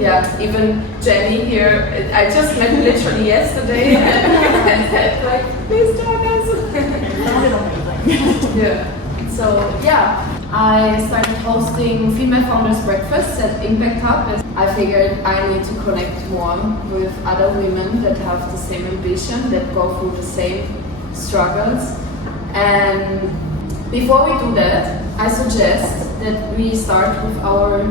Yeah, even Jenny here, I just met literally yesterday and said like, please join us. Yeah. So yeah, I started hosting female founders breakfasts at Impact Hub. I figured I need to connect more with other women that have the same ambition, that go through the same struggles. And before we do that, I suggest that we start with our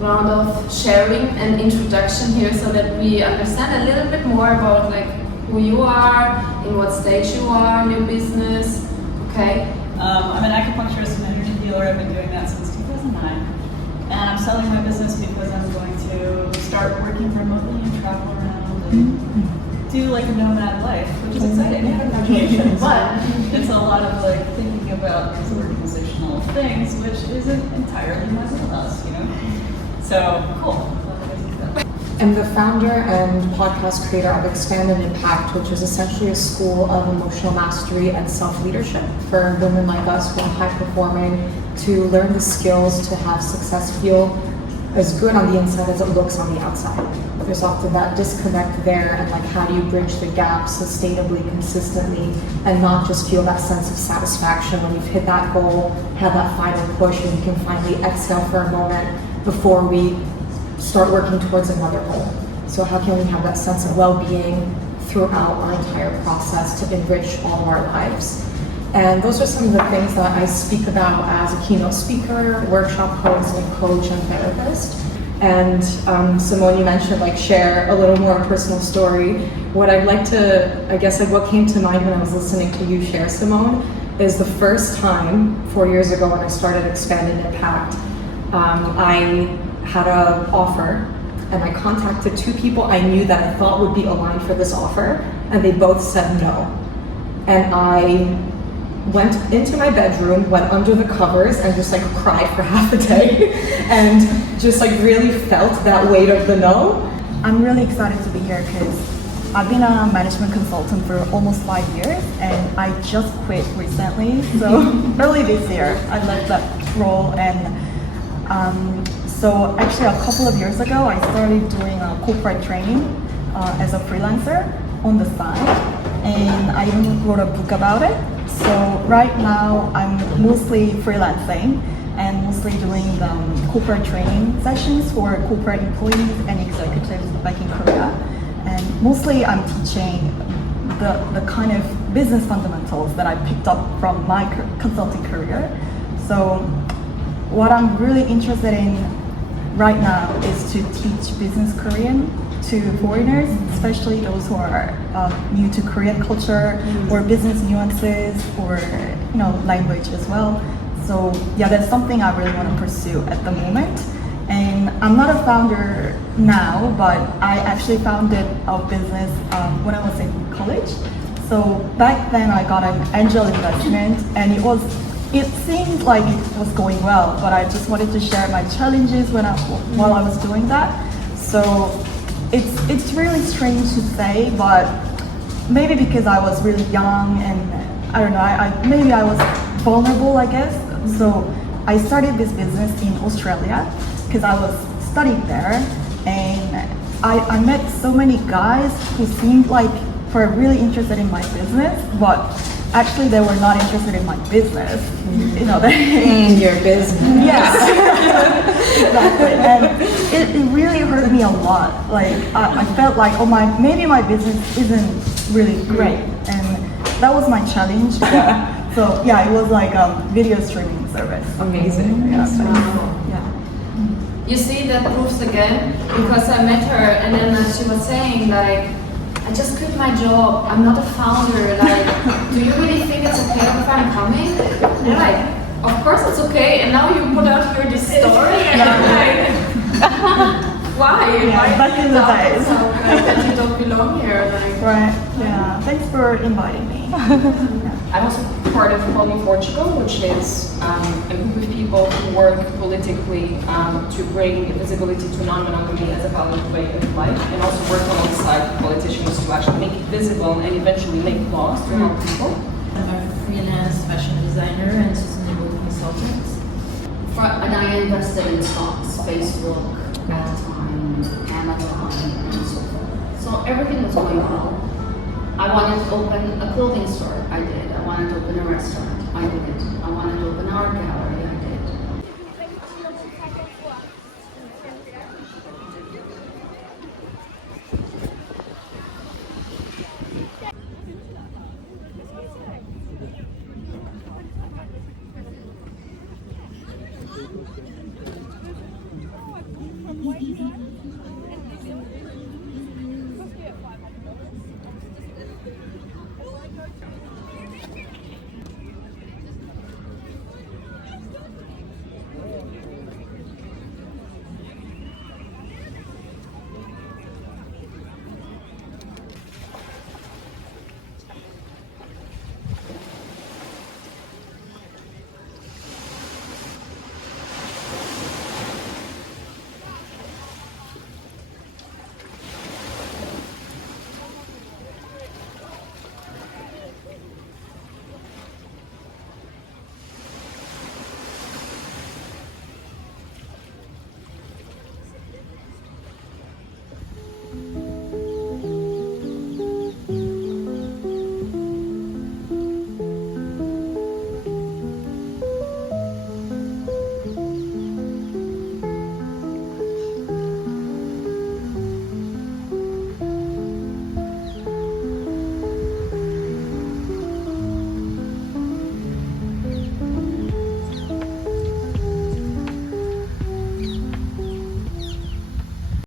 round of sharing and introduction here so that we understand a little bit more about like who you are, in what stage you are in your business, okay? I'm an acupuncturist and energy healer. I've been doing that since 2009. And I'm selling my business because I'm going to start working remotely and travel around and do like a nomad life, which is exciting. But it's a lot of like thinking about these organizational things, which isn't entirely my wheelhouse, you know? So, cool. I'm the founder and podcast creator of Expand and Impact, which is essentially a school of emotional mastery and self-leadership for women like us who are high-performing to learn the skills to have success feel as good on the inside as it looks on the outside. There's often that disconnect there, and like how do you bridge the gap sustainably, consistently, and not just feel that sense of satisfaction when you've hit that goal, have that final push, and you can finally exhale for a moment before we start working towards another goal. So how can we have that sense of well-being throughout our entire process to enrich all of our lives? And those are some of the things that I speak about as a keynote speaker, workshop host, and coach and therapist. And Simone, you mentioned like share a little more personal story. What I'd like to, I guess like what came to mind when I was listening to you share, Simone, is the first time 4 years ago when I started Expand and Impact, I had an offer and I contacted two people I knew that I thought would be aligned for this offer, and they both said no. And I went into my bedroom, went under the covers, and just like cried for half a day and just like really felt that weight of the no. I'm really excited to be here because I've been a management consultant for almost 5 years and I just quit recently. So early this year, I left that role, and so actually a couple of years ago, I started doing corporate training as a freelancer on the side, and I even wrote a book about it. So right now, I'm mostly freelancing and mostly doing corporate training sessions for corporate employees and executives back in Korea. And mostly I'm teaching the kind of business fundamentals that I picked up from my consulting career. So what I'm really interested in right now is to teach business Korean to foreigners, especially those who are new to Korean culture or business nuances or language as well. So yeah, that's something I really want to pursue at the moment. And I'm not a founder now, but I actually founded a business when I was in college. So back then I got an angel investment, and it was it seemed like it was going well, but I just wanted to share my challenges while I was doing that. So it's really strange to say, but maybe because I was really young and I don't know, maybe I was vulnerable, I guess. So I started this business in Australia because I was studying there, and I met so many guys who seemed like were really interested in my business, but actually they were not interested in my business. You know, In your business. yeah, exactly. And it really hurt me a lot. Like I felt like, maybe my business isn't really great, and that was my challenge. So yeah, it was like a video streaming service. Amazing. Yeah. Wow. You see, that proves again, because I met her and then she was saying like, I just quit my job, I'm not a founder, like, do you really think it's okay if I'm coming? And I'm like, of course it's okay, and now you put out here this story and I'm like, why? Yeah, Why back in the days. Like that you don't belong here, like. Right. Yeah. Thanks for inviting me. I'm also part of Home Portugal, which is a group of people who work politically to bring visibility to non-monogamy as a valid way of life, and also work alongside politicians to actually make it visible and eventually make laws to help people. I'm a freelance fashion designer and sustainable consultant. And I invested in stocks, Facebook at the time, Amazon, and so forth. So everything was going well. I wanted to open a clothing store. I did. I wanted to open a restaurant. I did. I wanted to open an art gallery. I did.